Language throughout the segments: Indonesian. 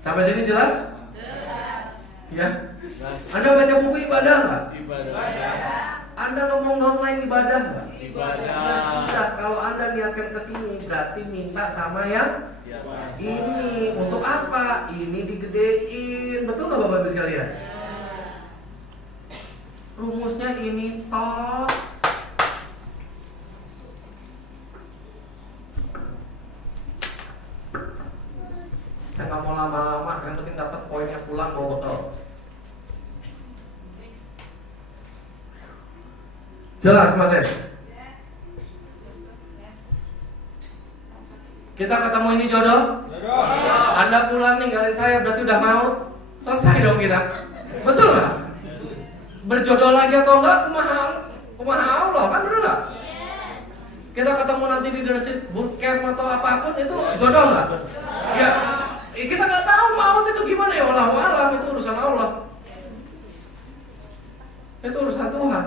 Sampai sini jelas? Jelas. Ya. Jelas. Anda baca buku ibadah nggak? Ibadah. Anda ngomong online ibadah nggak? Ibadah. Tidak. Kalau Anda niatkan ke sini berarti minta sama yang ini. Untuk apa? Ini digedein. Betul nggak Bapak Ibu sekalian? Rumusnya ini toh. Saya nggak mau lama-lama, yang penting dapat poinnya pulang bawa botol. Jelas Mas Ed? Kita ketemu ini jodoh? Anda pulang ninggalin saya berarti udah mau selesai dong kita. Betul nggak? Berjodoh lagi atau enggak? Kumaha Allah kan, betul nggak? Kita ketemu nanti di leadership bootcamp atau apapun itu jodoh nggak? Ya, kita nggak tahu maut itu gimana ya, wallahu alam, itu urusan Allah. Itu urusan Tuhan.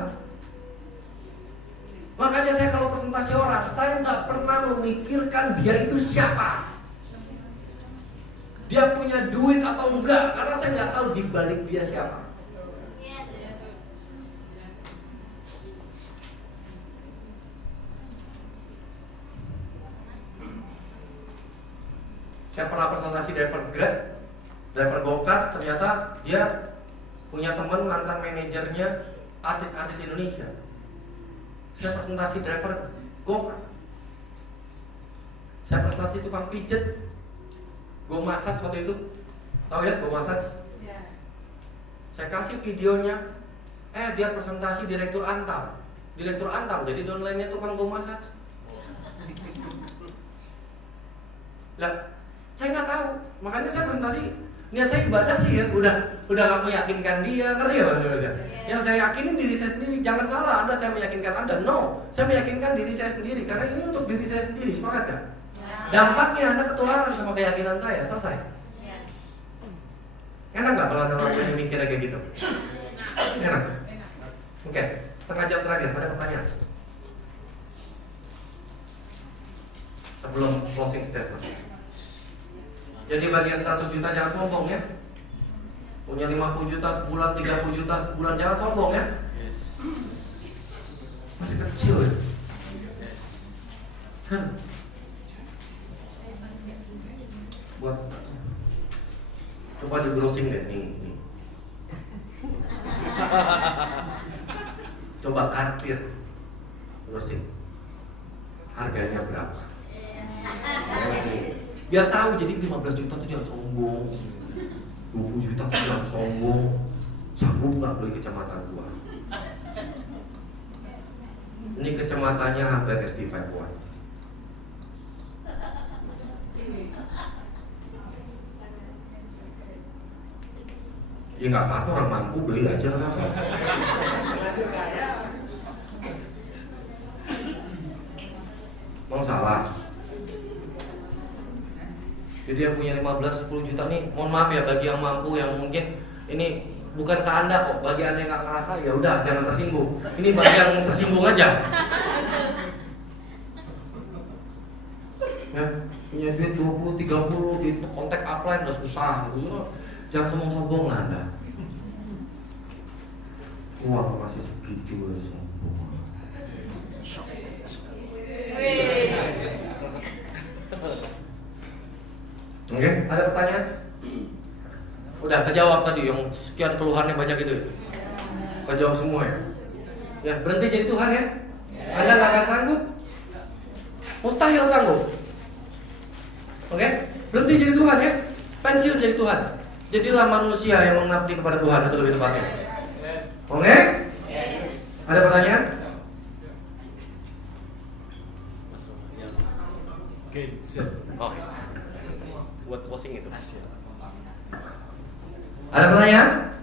Makanya saya kalau presentasi orang, saya nggak pernah memikirkan dia itu siapa, dia punya duit atau enggak, karena saya nggak tahu di balik dia siapa. Saya pernah presentasi driver Grab, driver Gokart, ternyata dia punya teman mantan manajernya artis-artis Indonesia. Saya presentasi driver Gokart, saya presentasi tukang pijet, Go Massage waktu itu, tahu ya Go Massage? Saya kasih videonya, dia presentasi direktur Antam, jadi downline-nya tukang Go Massage. Lah, saya nggak tahu, makanya saya presentasi. Niat saya ibadah sih ya, udah nggak meyakinkan dia, ngerti ya Bang? Yang saya yakinin diri saya sendiri, jangan salah. Anda saya meyakinkan Anda, no, saya meyakinkan diri saya sendiri karena ini untuk diri saya sendiri, sepakat kan? Dampaknya Anda ketularan sama keyakinan saya, selesai. Enak nggak kalau Anda lakukan mikirnya kayak gitu? Enak. Oke, setengah jam terakhir, ada pertanyaan? Sebelum closing statement. Jadi bagian 100 juta jangan sombong ya. Punya 50 juta sebulan, 30 juta sebulan, jangan sombong ya. Masih kecil ya. Buat coba di browsing deh nih. Coba karpet browsing. Harganya berapa? Biar tahu, jadi 15 juta tuh jangan sombong, 20 juta tuh jangan sombong. Sanggup nggak beli kecamatan gua? Ini kecamatannya hampir SD51. Ya nggak apa-apa, orang mampu beli aja lah. Mau salah? Jadi yang punya 15-10 juta nih, mohon maaf ya bagi yang mampu, yang mungkin ini bukan ke Anda kok, bagi Anda yang nggak ngerasa ya udah jangan tersinggung. Ini bagi yang tersinggung aja. Ya, punya duit 20-30 di kontak upline udah susah gitu. Jangan sombong-sombong lah Anda. Uang masih segitu ya sombong. Oke, ada pertanyaan? Udah kejawab tadi yang sekian keluhannya banyak itu ya? Kejawab semua ya? Ya, berhenti jadi Tuhan ya? Anda gak akan sanggup? Mustahil sanggup. Oke? Berhenti jadi Tuhan ya? Pensiun jadi Tuhan. Jadilah manusia yang mengabdi kepada Tuhan, itu lebih tepatnya. Oke? Ada pertanyaan? Oh, buat closing itu. Ada pertanyaan?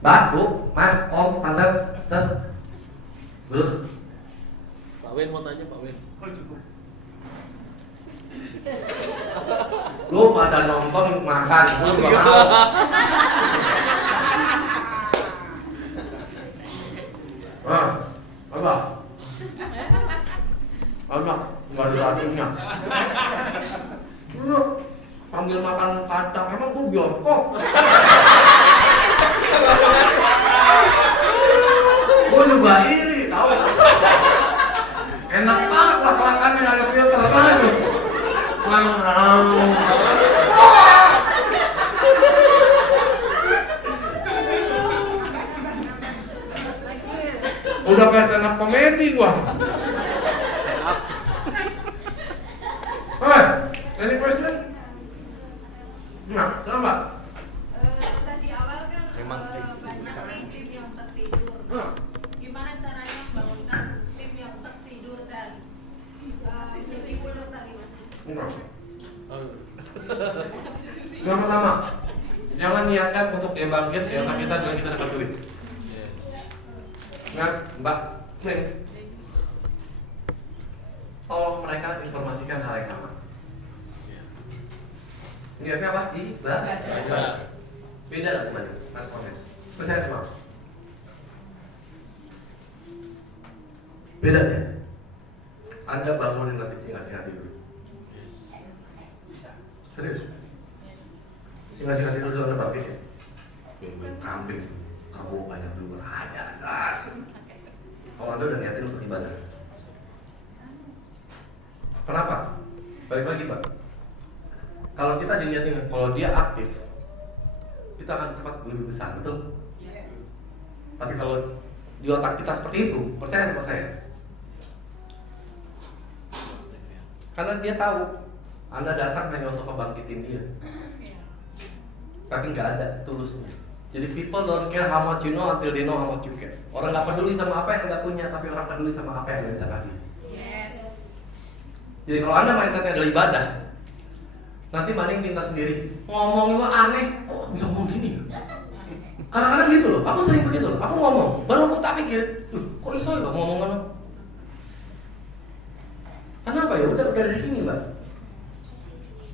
Mbak, Bu, Mas, Om, Tante, Tes, Bro. Pak Wen mau tanya, Pak Wen. Lu pada nonton makan, lu gak mau. Apa? Apa? Nggak ada adiknya. Lu tambah sambil makan kacang, emang gue bioskop. Gue juga iri, tau. Enak banget lak-lakannya ada filter, mana tuh? Udah kayak stand up komedi gua. Any question? Nah, kenapa? Tadi awal kan Memang banyak tim yang tertidur. Gimana caranya membangunkan tim yang tertidur dan stakeholder tadi mas? Enggak. Yang pertama, jangan niatkan untuk dia bangkit, ya kita juga kita dapat duit. Yes. Ingat, Mbak, nih. Tolong mereka informasikan hal yang sama. Niatnya apa? Beda. Beda lah teman. Responnya. Percaya sama. Beda ya. Anda bangunin nanti singa-singa tidur. Yes. Serius? Singa-singa tidur itu Anda bangkit ya? Main kambing, kamu banyak dulu ada gas. Kalau Anda udah niatin untuk ibadah. Kenapa? Balik lagi Pak. Kalau kita diniatin, kalau dia aktif, kita akan cepat lebih besar, betul? Tapi kalau di otak kita seperti itu, percaya sama saya. Karena dia tahu Anda datang hanya untuk ngebangkitin dia. Tapi nggak ada tulusnya. Jadi people don't care how much you know until they know how much you care. Orang nggak peduli sama apa yang Anda punya, tapi orang peduli sama apa yang Anda bisa kasih. Jadi kalau Anda mindsetnya adalah ibadah, nanti maning minta sendiri, ngomong juga aneh, kok bisa ngomong gini? Kadang-kadang gitu loh, aku sering begitu loh, aku ngomong, baru aku tak pikir, kok iso ya ngomong kan? Kenapa ya? Udah dari sini Mbak.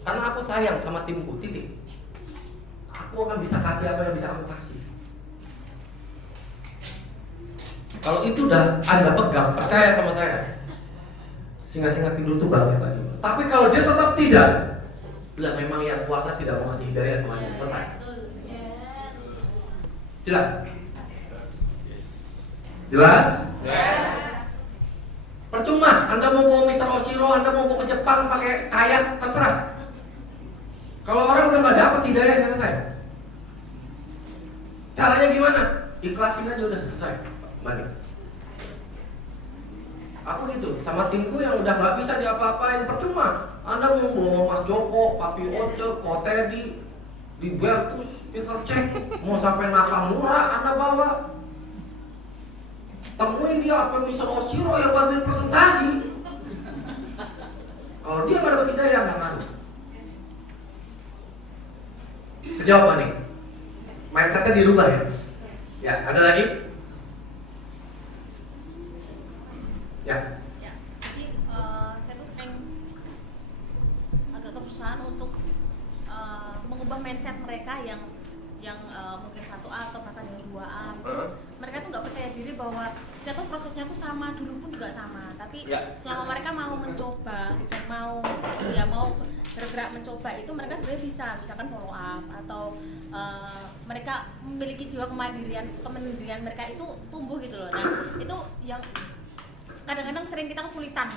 Karena aku sayang sama timku, titik. Aku akan bisa kasih apa yang bisa aku kasih. Kalau itu udah Anda pegang, percaya sama saya, singa-singa tidur tuh bangkit lagi. Tapi kalau dia tetap tidak, lah memang yang kuasa tidak mau ngasih hidayah sama dia. Selesai. Jelas? Jelas? Percuma Anda mau bawa Mr. Oshiro, Anda mau bawa ke Jepang pakai kayak, terserah. Kalau orang udah nggak dapat hidayah, selesai. Caranya gimana? Ikhlasin aja udah selesai. Balik. Aku gitu, sama timku yang udah nggak bisa diapa-apain, percuma. Anda mau bawa Mas Joko, Papi Oce, Kotedi, Libertus, Peter Cek, mau sampai Nakamura Anda bawa. Temuin dia apa Mr. Oshiro yang bantuin presentasi. Kalau dia nggak dapat hidayah, nggak ngaruh. Kejawab nih, mindsetnya dirubah ya. Ya, ada lagi? Ya. Jadi saya tuh sering agak kesusahan untuk mengubah mindset mereka yang mungkin 1A atau bahkan yang 2A gitu. Mereka tuh nggak percaya diri bahwa kita tuh prosesnya tuh sama, dulu pun juga sama. Tapi selama mereka mau mencoba dan mau bergerak mencoba itu, mereka sebenarnya bisa, misalkan follow up atau mereka memiliki jiwa kemandirian mereka itu tumbuh gitu loh. Nah itu yang kadang-kadang sering kita kesulitan.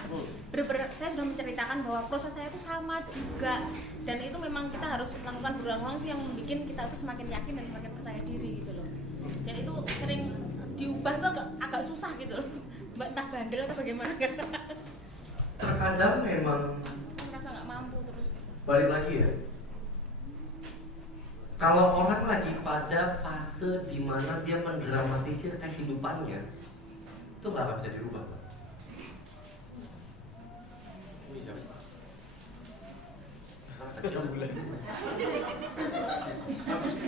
Bener-bener saya sudah menceritakan bahwa proses saya itu sama juga, dan itu memang kita harus lakukan berulang-ulang yang membuat kita itu semakin yakin dan semakin percaya diri gitu loh. Dan itu sering diubah tuh agak susah gitu loh. Entah bandel atau bagaimana kan. Terkadang memang merasa nggak mampu terus. balik lagi ya. Kalau orang lagi pada fase di mana dia mendramatisir kehidupannya, itu nggak akan bisa dirubah.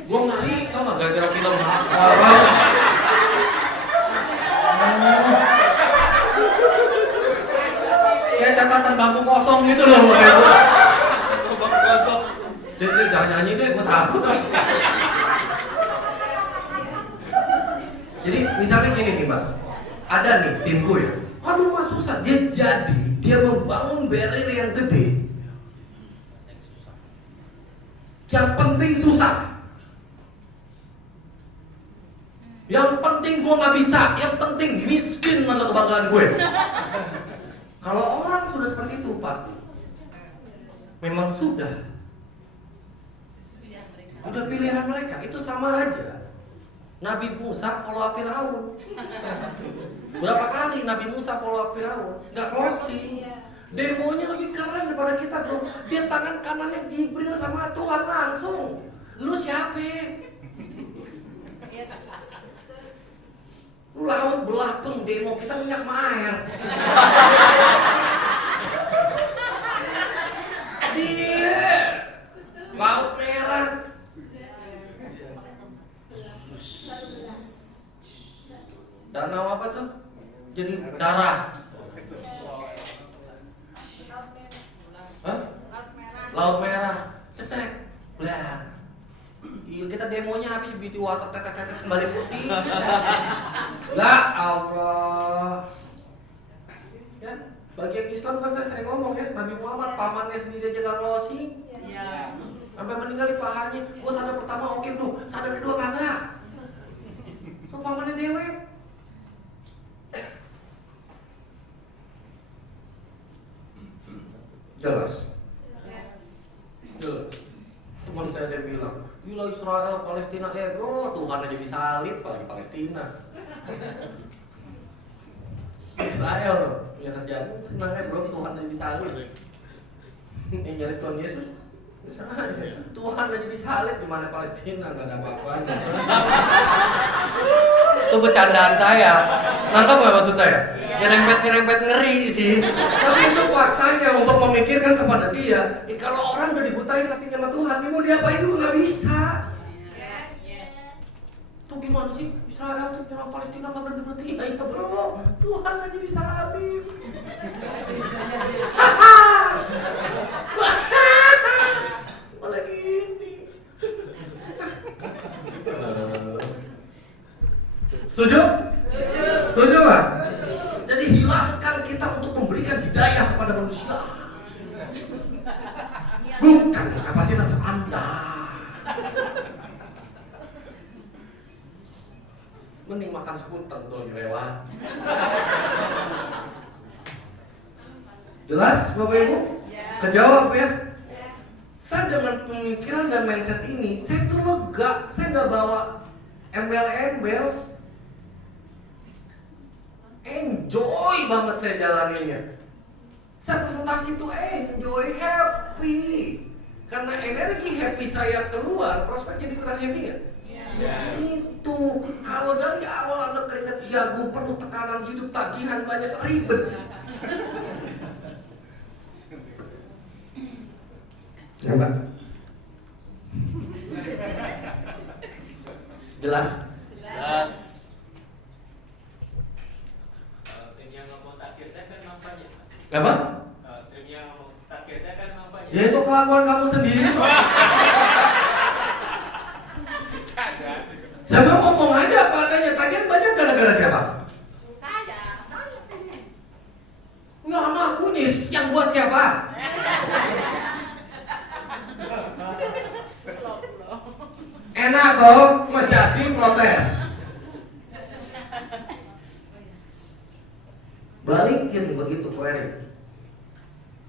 Gue ngeri, tau gak gara-gara film horor. Kayak catatan bangku kosong gitu loh. Bangku kosong. Dia jangan nyanyi deh, gue takut. Jadi misalnya gini nih Mbak, ada nih timku ya, aduh mas susah, dia membangun barrier yang gede. Yang penting susah. Yang penting gue nggak bisa. Yang penting miskin adalah kebanggaan gue. Kalau orang sudah seperti itu, Pak, memang sudah pilihan mereka. Itu sama aja. Nabi Musa follow up Firaun. Berapa kali Nabi Musa follow up Firaun? Gak closing. Demonya lebih keren daripada kita, bro. Dia tangan kanannya Jibril sama Tuhan langsung. Lu siapa? Yes. Lu laut belakang demo, kita minyak air. Dia laut merah. Danau apa tuh? Jadi darah. Hah? Laut merah. Cetek. Blah. Kita demonya habis beauty water tetes kembali putih. Lah Allah. Ya, bagi yang Islam kan saya sering ngomong ya, Nabi Muhammad pamannya sendiri aja gak closing. Iya. Sampai meninggal di pahanya. Gua sadar pertama oke bro, sadar kedua kagak. Lu pamannya dewek. Jelas. Jelas. Teman saya ada yang bilang, gila Israel, Palestina, bro, Tuhan aja bisa salib, apalagi Palestina. Israel loh, punya kerjaan, senang bro, Tuhan aja bisa salib. Yang nyari Tuhan Yesus, bisa aja. Tuhan aja disalib, di mana Palestina, nggak ada apa-apanya. Itu bercandaan saya, nangkap nggak maksud saya? Nyerempet ngeri sih. Tapi itu faktanya untuk memikirkan kepada dia. Kalau orang udah dibutain hatinya sama Tuhan, dia mau diapain juga nggak bisa. Yes. Tuh gimana sih Israel tuh nyerang Palestina nggak berhenti? Iya bro, Tuhan aja disalib. Malah gini. Setuju? Setuju nggak? Jadi hilangkan kita untuk memberikan hidayah kepada manusia. Bukan kapasitas Anda. Mending makan skuter tuh lagi lewat. Jelas Bapak Ibu? Kejawab ya? Saya dengan pemikiran dan mindset ini, saya tuh lega. Saya nggak bawa embel-embel. Enjoy banget saya jalaninnya. Saya presentasi tuh enjoy, happy. Karena energi happy saya keluar, prospek jadi ikutan happy nggak? Itu kalau dari awal Anda keringat jagung, penuh tekanan hidup, tagihan banyak, ribet. Ya Mbak? Jelas? Jelas. Tim yang ngomong takdir saya kan memang banyak, Mas. Apa? Tim yang ngomong takdir saya kan memang banyak. Ya itu kelakuan kamu sendiri. Saya mau ngomong aja apa adanya. Tagihan banyak gara-gara siapa? Saya sini. Ya anakku nih, yang buat siapa? Enak kok, mau jadi protes. Balikin begitu query.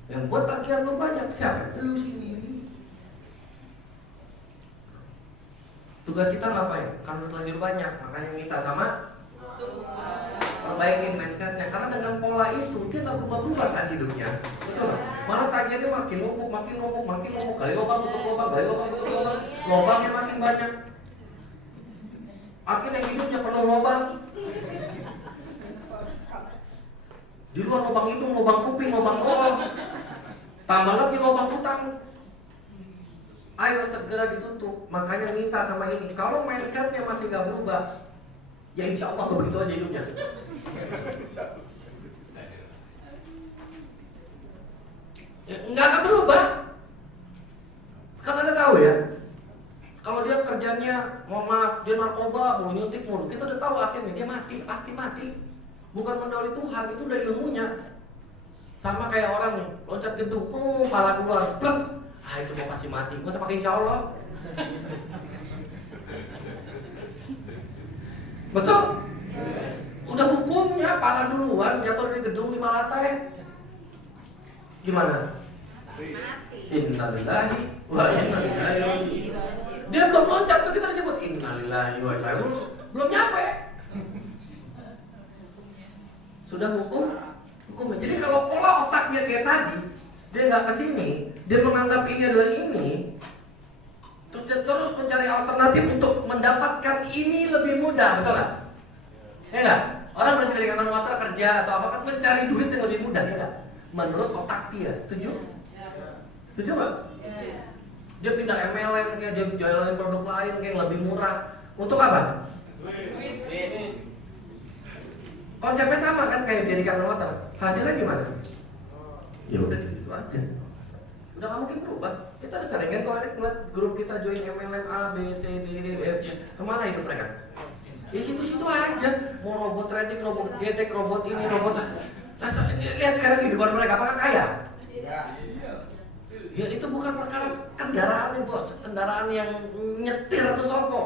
Yang buat tagihan lu banyak siapa? Lu sendiri. Tugas kita ngapain? Kan terlanjur banyak, makanya minta sama perbaikin mindsetnya. Karena dengan pola itu dia nggak berubah-ubah kan hidupnya, betul nggak? Malah tagihannya makin numpuk. Kali lubang tutup lubang, lubangnya makin banyak. Akhirnya hidupnya penuh lubang. Di luar lubang hidung, lubang kuping, lubang kolong. Tambah lagi lubang utang. Ayo segera ditutup. Makanya minta sama ini. Kalau mindsetnya masih gak berubah, ya insya Allah begitu aja hidupnya. Ya, nggak akan berubah. Kan Anda tahu ya, kalau dia kerjanya, mohon maaf, dia narkoba, mau nyuntik mulu, kita udah tahu akhirnya dia mati, pasti mati. Bukan mendahului Tuhan, itu udah ilmunya. Sama kayak orang nih, loncat gedung, pala keluar, plek. itu mau pasti mati, gak usah pakai insya Allah. Betul? Udah hukumnya, pala duluan, jatuh dari gedung 5 lantai. Gimana? Innalillahi wa inna ilaihi raji'un. Dia belum loncat tuh kita nyebut innalillahi wa inna ilaihi raji'un. Belum nyampe. Sudah hukumnya. Jadi kalau pola otaknya kayak tadi, dia nggak kesini, dia menganggap ini adalah ini, terus mencari alternatif untuk mendapatkan ini lebih mudah, betul nggak? Ya nggak? Orang berarti dari kata motor kerja atau apa kan mencari duit yang lebih mudah, ya nggak? Menurut otak dia, setuju? Setuju nggak? Dia pindah MLM, kayak dia jualan produk lain kayak yang lebih murah. Untuk apa? Konsepnya sama kan kayak jadi kantor motor. Hasilnya gimana? Ya udah gitu aja. Udah nggak mungkin berubah. Kita udah sering kan kalau ngeliat grup kita join MLM A, B, C, D, E, F, G. Kemana hidup mereka? Ya situ-situ aja. Mau robot trading, robot gedek, robot ini, robot. Lihat sekarang kehidupan mereka, apakah kaya? Ya itu bukan perkara kendaraan bos, kendaraan yang nyetir atau sopo.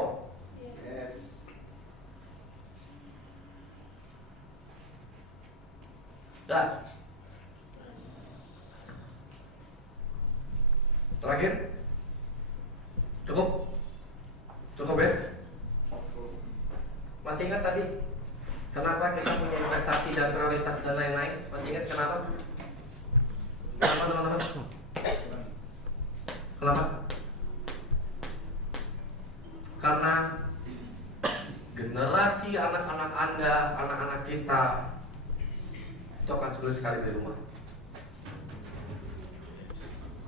Das. Terakhir. Cukup? Cukup ya? Masih ingat tadi kenapa kita punya investasi dan prioritas dan lain-lain? Masih ingat kenapa? Kenapa teman-teman? Kenapa? Karena generasi anak-anak Anda, anak-anak kita itu akan sulit sekali di rumah.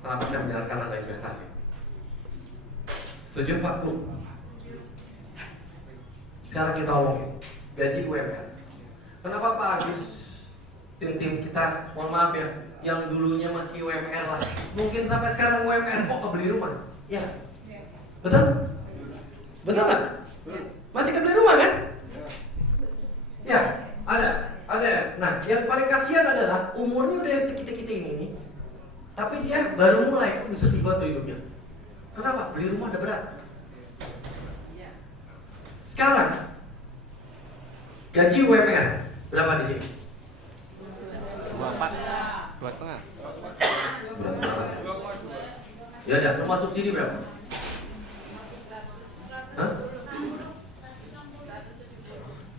Kenapa saya menyarankan Anda investasi? Setuju Pak Bu? Sekarang kita ngomongin gaji UMR. Kenapa Pak Agus, tim kita, mohon maaf ya, yang dulunya masih UMR lah, mungkin sampai sekarang UMR kok kebeli rumah? Ya, betul? Betul nggak? Masih kebeli rumah kan? Ya, ada. Nah, yang paling kasihan adalah umurnya udah yang sekitar-kita ini nih, tapi dia baru mulai, sedih banget hidupnya. Kenapa? Beli rumah udah berat. Sekarang gaji UMR berapa di sini? 2,5. Ya udah, rumah subsidi berapa? Hah?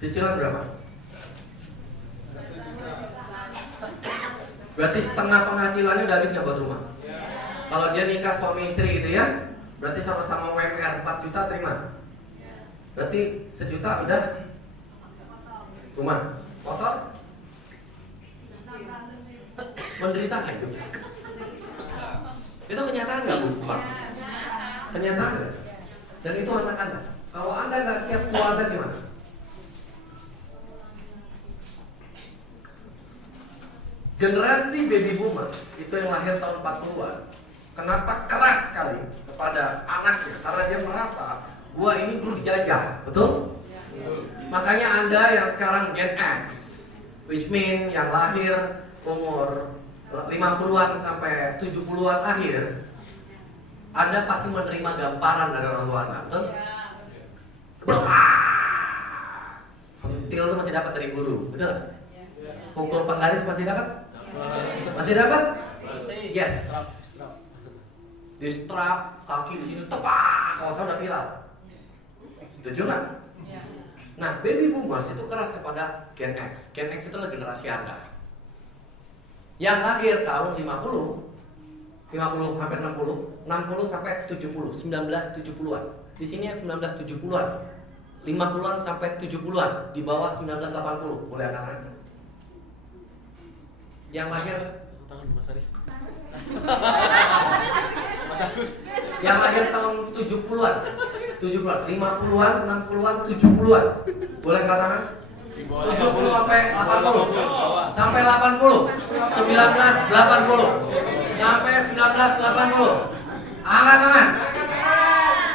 Cicilan berapa? Berarti setengah penghasilannya udah habis nggak buat rumah? Kalau dia nikah suami istri gitu ya, berarti sama-sama UMR 4 juta terima. Berarti 1 juta udah rumah kotor, menderita nggak itu? Itu kenyataan nggak Bu? Kenyataan nggak? Dan itu anak Anda. Kalau Anda nggak siap keluarga gimana? Generasi baby boomers itu yang lahir tahun 40-an, kenapa keras sekali kepada anaknya? Karena dia merasa gua ini dulu dijajah, betul? Makanya Anda yang sekarang Gen X, which mean yang lahir umur 50-an sampai 70-an akhir, Anda pasti menerima gamparan dari orang tua Anda, betul? Sentil itu masih dapat dari guru, betul? Pukul penggaris masih dapat? Masih dapat? Yes. Di strap, kaki di sini tepak, kalau saya udah viral. Setuju nggak? Nah, baby boomers itu keras kepada Gen X. Gen X itu adalah generasi Anda yang lahir tahun 50 hampir 60 sampai 70, 1970-an. Di sini yang 1970-an, 50-an sampai 70-an, di bawah 1980, boleh anak-anak. Yang lahir Tangan Mas Aris. Mas Agus. yang lahir tahun 70-an, 50-an, 60-an, 70-an, boleh katakan? 70 sampai 80, sampai 80, 1980, sampai 1980. Angkat tangan.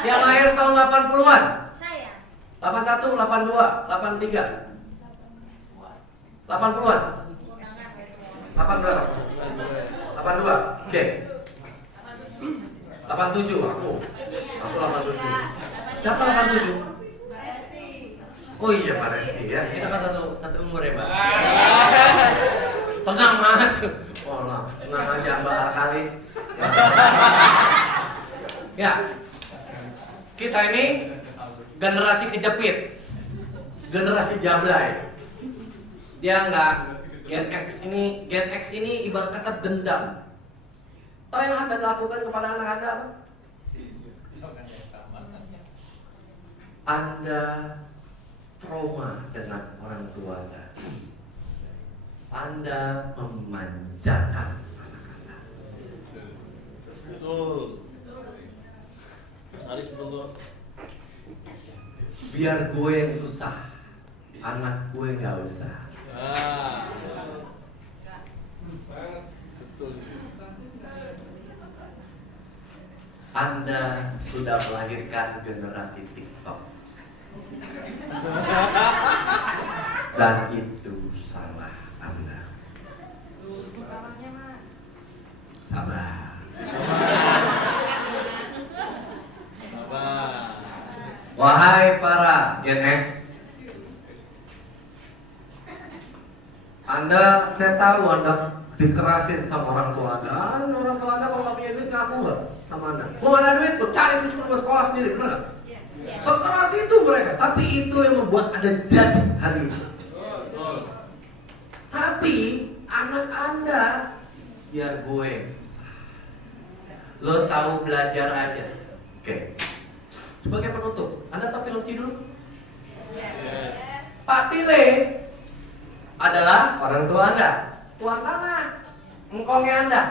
Yang lahir tahun 80-an. Saya. 81, 82, 83. 80-an. 8 berapa? 82. Oke. 87 aku 87. Siapa 87? Oh iya Pak Resti ya, kita kan satu umur ya Mbak. Tenang Mas. Oh nah, tenang aja Mbak Arkalis. Ya, kita ini generasi kejepit, generasi jablay. Dia enggak Gen X ini ibarat kata dendam. Tahu yang Anda lakukan kepada anak Anda apa? Anda trauma dengan orang tua Anda. Anda memanjakan anak Anda. Betul. Mas Aris betul tuh. Biar gue yang susah, anak gue nggak usah. Betul. Anda sudah melahirkan generasi TikTok. Dan itu salah Anda. Salahnya Mas. Sabar. Sabar. Wahai para Gen X, saya tahu Anda dikerasin sama orang tua Anda. Orang tua Anda kalau nggak punya duit ngaku nggak sama Anda? Gua nggak ada duit tuh, cari duit cuma buat sekolah sendiri, benar nggak? Sekeras itu mereka, tapi itu yang membuat Anda jadi hari ini. Tapi anak Anda biar gue lo tahu belajar aja. Oke. Sebagai penutup, Anda tahu film Sidul? Yes. Pak Tile adalah orang tua Anda. Tuan tanah, engkongnya Anda.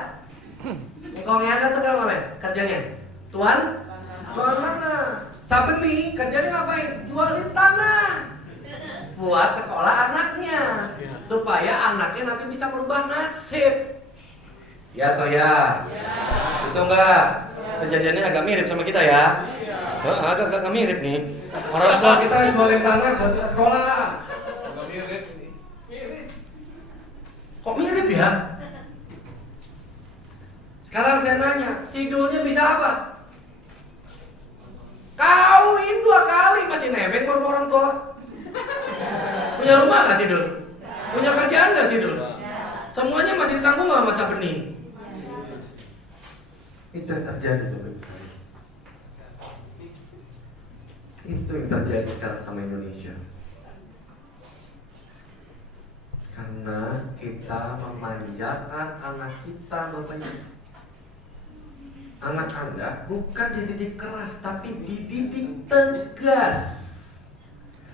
Engkongnya Anda tuh kan ngapain? Kerjanya? Tuan tanah. Sabeni kerjanya ngapain? Jualin tanah buat sekolah anaknya, supaya anaknya nanti bisa merubah nasib. Ya atau ya? Itu enggak? Kejadiannya agak mirip sama kita ya? Agak mirip nih. Orang tua kita jualin tanah buat sekolah. Agak mirip ini. Kok mirip ya? Sekarang saya nanya, Sidulnya bisa apa? Kawin 2 kali masih nebeng ke orang tua. Punya rumah nggak Sidul? Punya kerjaan nggak Sidul? Semuanya masih ditanggung sama masa benih. Itu yang terjadi tuh. Itu yang terjadi sekarang sama Indonesia. Karena kita memanjakan anak kita, bapaknya. Anak Anda bukan dididik keras, tapi dididik tegas.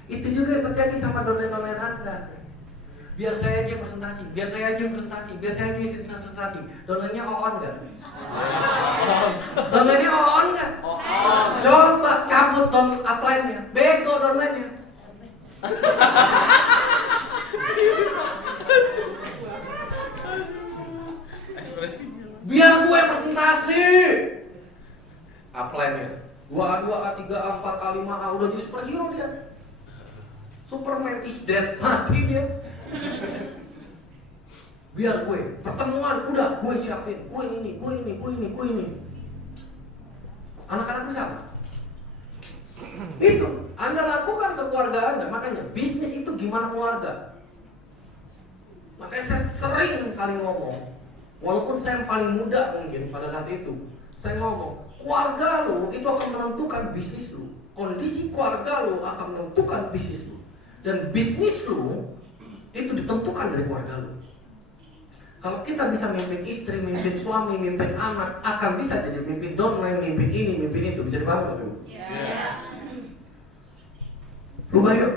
Itu juga yang terjadi sama dosen-dosen Anda. Biar saya aja presentasi, biar saya aja presentasi, biar saya aja isi presentasi. Dosennya on nggak? Dosennya on nggak? Coba cabut don upline-nya, bego dosennya. Ekspresinya. Biar gue presentasi. Upline-nya 2A, 2A, 3A, 4A, 5A, udah jadi superhero dia. Superman is dead, mati dia. Biar gue pertemuan udah gue siapin, gue ini. Anak-anak bisa apa? Itu Anda lakukan ke keluarga Anda. Makanya bisnis itu gimana keluarga. Makanya saya sering kali ngomong, walaupun saya yang paling muda mungkin pada saat itu, saya ngomong, keluarga lu itu akan menentukan bisnis lu. Kondisi keluarga lu akan menentukan bisnis lu. Dan bisnis lu itu ditentukan dari keluarga lu. Kalau kita bisa mimpin istri, mimpin suami, mimpin anak, akan bisa jadi mimpin downline, mimpin ini, mimpin itu. Bisa dipahami nggak, Bu? Yes. Rubah yuk.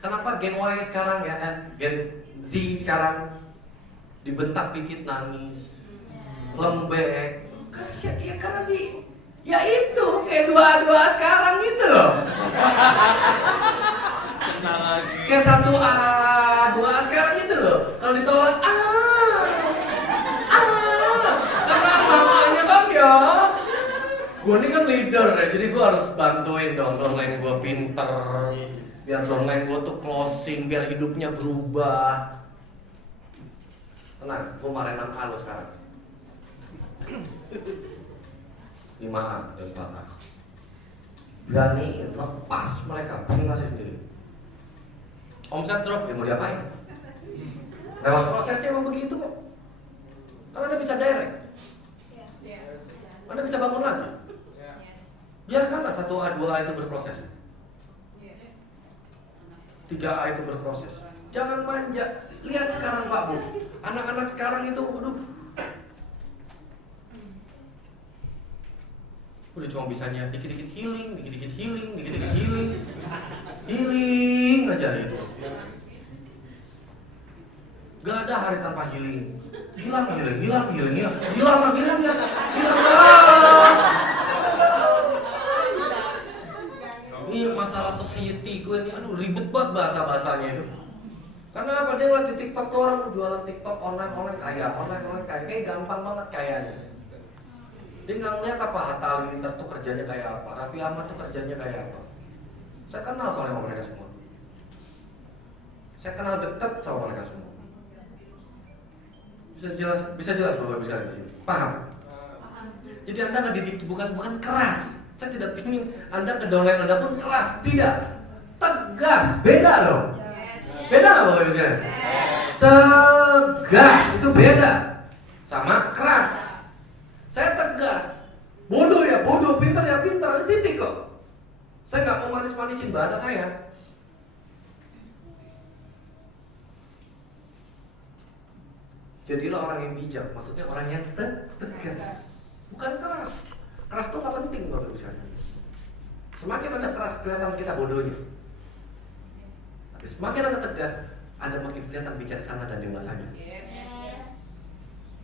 Kenapa Gen Y sekarang ya, Gen Z sekarang dibentak dikit nangis, lembek? Karena ya itu kayak dua sekarang gitu loh. Kenal lagi. Kayak 1A, 2A sekarang gitu loh. Kalau ditolak, karena namanya kan ya. Gue ini kan leader ya, jadi gue harus bantuin dong downline gue pinter. Biar downline gue tuh closing, biar hidupnya berubah. Tenang, gue marahin 6A lo sekarang. 5A dan 4A. Berani lepas mereka presentasi sendiri. Omset drop, ya mau diapain? Lewat prosesnya emang begitu kok. Karena Anda bisa direct, Anda bisa bangun lagi. Biarkanlah 1A, 2A itu berproses, 3A itu berproses. Jangan manja. Lihat sekarang Pak Bu, anak-anak sekarang itu, aduh, udah cuma bisanya dikit-dikit healing, dikit-dikit healing, dikit-dikit healing, healing aja itu. Gak ada hari tanpa healing. Hilang healing, hilang healing, hilang lagi ya, hilang. Ini masalah society gue ini, aduh ribet banget bahasa-bahasanya itu. Karena apa, dia ngeliat di TikTok tuh orang jualan TikTok online kaya, kayak gampang banget kayaknya. Dia nggak ngeliat apa Hatta Halilintar tuh kerjanya kayak apa, Raffi Ahmad tuh kerjanya kayak apa. Saya kenal soalnya sama mereka semua. Saya kenal dekat sama mereka semua. Bisa jelas Bapak Ibu sekalian di sini. Paham? Jadi Anda ngedidik bukan keras. Saya tidak ingin Anda ke downline Anda pun keras, tidak. Tegas, beda loh. Beda nggak Bapak Ibu sekalian? Tegas itu beda sama keras. Saya tegas. Bodoh ya bodoh, pintar ya pintar, titik kok. Saya nggak mau manis-manisin bahasa saya. Jadilah orang yang bijak, maksudnya orang yang tegas, bukan keras. Keras itu nggak penting Bapak Ibu sekalian. Semakin Anda keras kelihatan kita bodohnya. Tapi semakin Anda tegas, Anda makin kelihatan bijaksana dan dewasanya.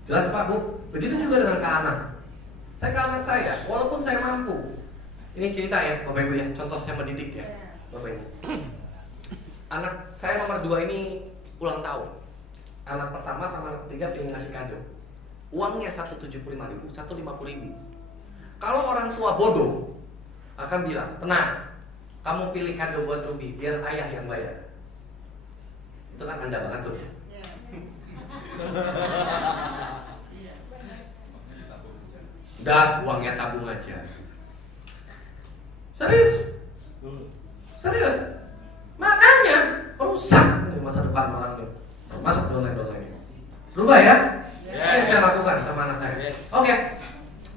Jelas Pak Bu? Begitu juga dengan ke anak. Saya ke anak saya, walaupun saya mampu. Ini cerita ya Bapak Ibu ya, contoh saya mendidik ya Bapak Ibu. Anak saya nomor 2 ini ulang tahun. Anak pertama sama anak ketiga pengen ngasih kado. Uangnya 175.000, 150.000. Kalau orang tua bodoh akan bilang, tenang, kamu pilih kado buat Ruby, biar ayah yang bayar. Itu kan Anda banget tuh ya. Udah, uangnya tabung aja. Serius. Makanya rusak nih masa depan orang tuh. Termasuk downline-downline. Rubah ya? Ini saya lakukan sama anak saya. Oke.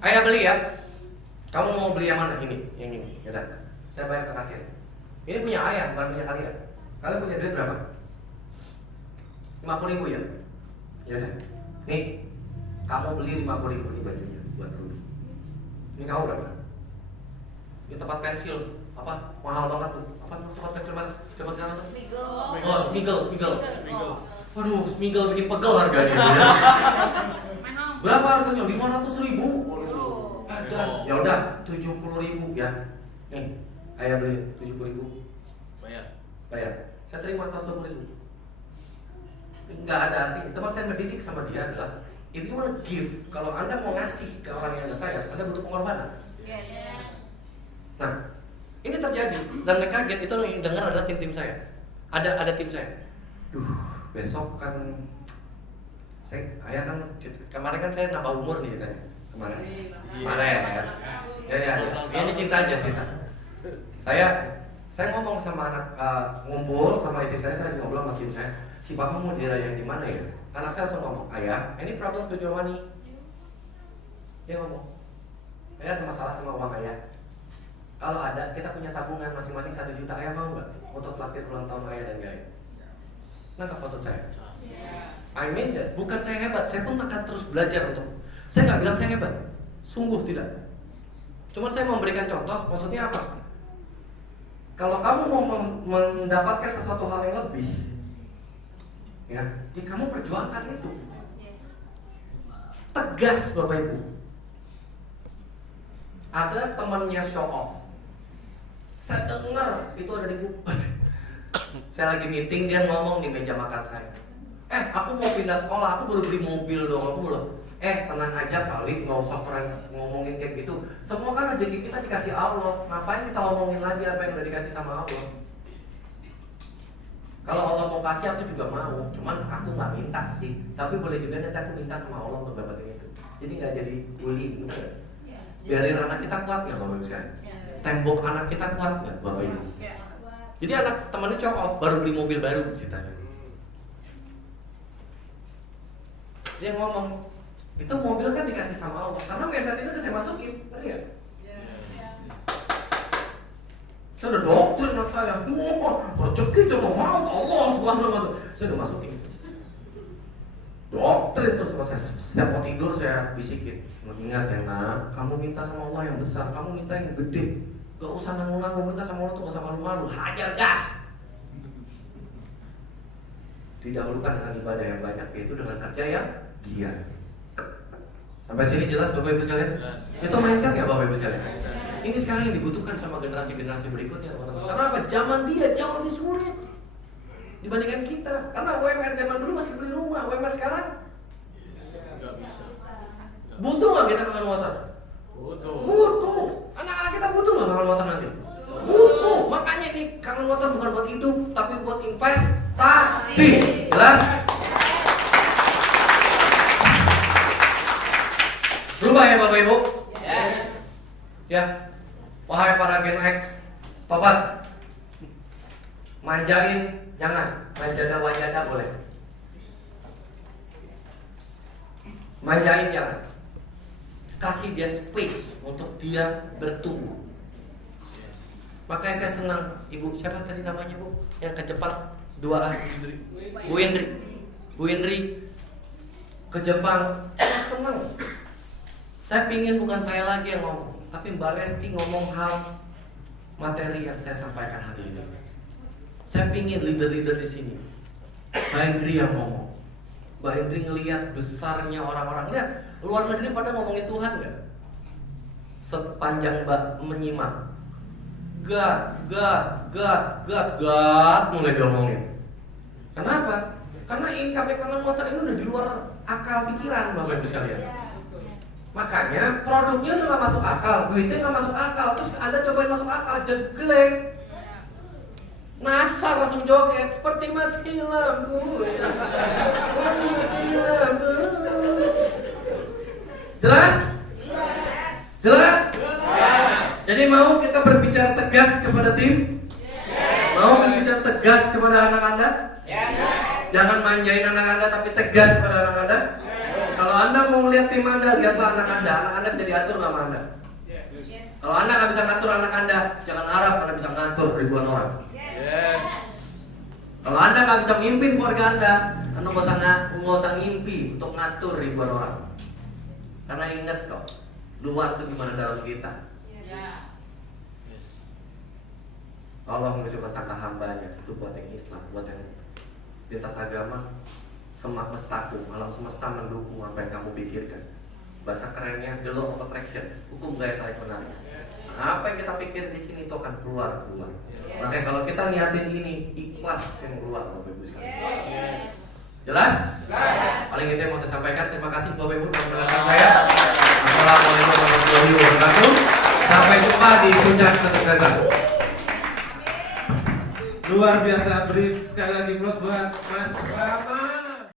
Ayah beli ya. Kamu mau beli yang mana? Ini, yang ini. Ya udah. Saya bayar ke kasir. Ini punya ayah, bukan punya kalian. Kalian punya duit berapa? 50.000 ya? Ya udah. Nih, kamu beli 50.000 nih bajunya buat Ruby. Ini kamu berapa? Ini tempat pensil. Apa? Mahal banget tuh. Apa tempat pensil mana? Coba sekarang tuh. Oh, Smiggle. Waduh, Smiggle bikin pegel harganya. Berapa harganya? 500.000. Ada. Ya udah, 70.000 ya. Nih, ayah beli 70.000. Bayar. Saya terima 120.000. Enggak ada arti. Tempat saya mendidik sama dia adalah if you wanna give, kalau Anda mau ngasih ke orang yang Anda sayang, Anda butuh pengorbanan. Nah, ini terjadi dan mereka kaget. Itu yang dengar adalah tim saya. Ada tim saya. Besok kan ayah kan kemarin kan saya nambah umur nih kan. Kemarin ya. Ini cerita aja cerita. Saya ngomong sama anak, ngumpul sama istri saya lagi ngobrol sama tim saya. Si bapak mau dirayain di mana ya? Anak saya langsung ngomong, ayah, any problems with your money? Dia ngomong, ayah ada masalah sama uang ayah. Kalau ada, kita punya tabungan masing-masing 1 juta. Ayah mau nggak untuk pelatihan ulang tahun ayah dan gaya? Nangkap maksud saya? I mean that. Bukan saya hebat, saya pun akan terus belajar untuk. Saya nggak bilang saya hebat, sungguh tidak. Cuman saya memberikan contoh, maksudnya apa? Kalau kamu mau mendapatkan sesuatu hal yang lebih, ya kamu perjuangkan itu. Tegas Bapak Ibu. Ada temannya show off. Saya dengar itu ada di grup. Saya lagi meeting, dia ngomong di meja makan saya. Aku mau pindah sekolah, aku baru beli mobil dong, aku belum. Tenang aja kali, nggak usah pernah ngomongin kayak gitu. Semua kan rezeki kita dikasih Allah. Ngapain kita ngomongin lagi apa yang udah dikasih sama Allah? Kalau Allah mau kasih, aku juga mau. Cuman aku nggak minta sih. Tapi boleh juga nanti aku minta sama Allah untuk dapetin itu. jadi nggak jadi bully, bener. Biarin anak kita kuat nggak Bapak Ibu sekalian? Tembok anak kita kuat nggak Bapak Ibu? Jadi anak temannya show off, baru beli mobil baru ceritanya. Dia ngomong, itu mobil kan dikasih sama Allah, karena mindset ini udah saya masukin, ngerti nggak? Saya udah doktrin anak saya, rezeki coba mau Allah subhanahu. Saya udah masukin. Doktrin terus sama saya. Setiap mau tidur saya bisikin. Ingat ya nak, kamu minta sama Allah yang besar, kamu minta yang gede. Gak usah nanggung-nanggung, minta sama Allah tuh gak usah malu-malu. Hajar gas. Didahulukan dengan ibadah yang banyak, yaitu dengan kerja yang giat. Sampai sini jelas Bapak Ibu sekalian? Jelas. Itu mindset ya Bapak Ibu sekalian? Ini sekarang yang dibutuhkan sama generasi-generasi berikutnya teman-teman. Karena apa? Zaman dia jauh lebih sulit dibandingkan kita. Karena UMR zaman dulu masih beli rumah, UMR sekarang Nggak bisa. butuh nggak kita kangen water? Butuh. Butuh. Anak-anak kita butuh nggak kangen water nanti? Butuh. Makanya ini kangen water bukan buat hidup, tapi buat investasi. Jelas? Berubah ya Bapak Ibu? Ya. Wahai para Gen X, tobat. Manjain jangan, manjada-wajada boleh. Manjain jangan. Kasih dia space untuk dia bertumbuh. Makanya saya senang Ibu, siapa tadi namanya Bu? Yang ke Jepang, 2A. Bu Indri ke Jepang. Saya senang. Saya pingin bukan saya lagi yang ngomong, tapi Mbak Lesti ngomong hal materi yang saya sampaikan hari ini. Saya pingin leader-leader di sini, Mbak Indri yang ngomong. Mbak Indri ngelihat besarnya orang-orang. Lihat, luar negeri pada ngomongin Tuhan nggak? Sepanjang Mbak menyimak, God, mulai diomongin. Kenapa? Karena income kangen water ini udah di luar akal pikiran Bapak Ibu sekalian. Makanya produknya udah gak masuk akal, duitnya gak masuk akal. Terus Anda cobain masuk akal, jeglek, nasar langsung joget seperti mati lampu. Jelas? Jelas? Jadi mau kita berbicara tegas kepada tim? Mau berbicara tegas kepada anak Anda? Jangan manjain anak Anda, tapi tegas kepada anak Anda. Kalau Anda mau melihat tim Anda, lihatlah anak Anda bisa diatur sama Anda. Kalau Anda nggak bisa ngatur anak Anda, jangan harap Anda bisa ngatur ribuan orang. Kalau Anda nggak bisa mimpin keluarga Anda nggak usah ngimpi untuk ngatur ribuan orang. Karena ingat kok, luar itu gimana dalam kita. Allah mengucapkan sangka hambanya itu buat yang Islam, buat yang di atas agama. Semestaku, alam semesta mendukung apa yang kamu pikirkan. Bahasa kerennya the law of attraction, hukum gaya tarik menarik. Apa yang kita pikir di sini itu akan keluar. Makanya kalau kita niatin ini, ikhlas yang keluar Bapak Ibu sekalian. Jelas? Paling itu yang mau saya sampaikan. Terima kasih Bapak Ibu telah mendengarkan saya. Assalamualaikum warahmatullahi wabarakatuh. Sampai jumpa di puncak kesuksesan. Luar biasa, beri sekali lagi plus buat Mas Rama.